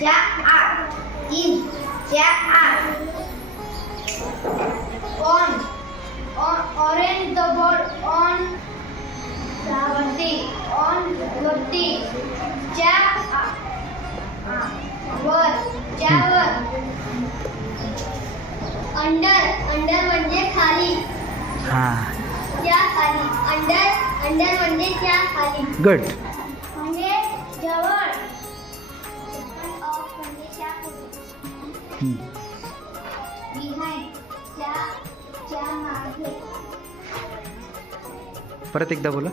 चार under under म्हणजे खाली हाँ त्या खाली अंडर अंडर म्हणजे त्या खाली गुड परत एकदा बोला.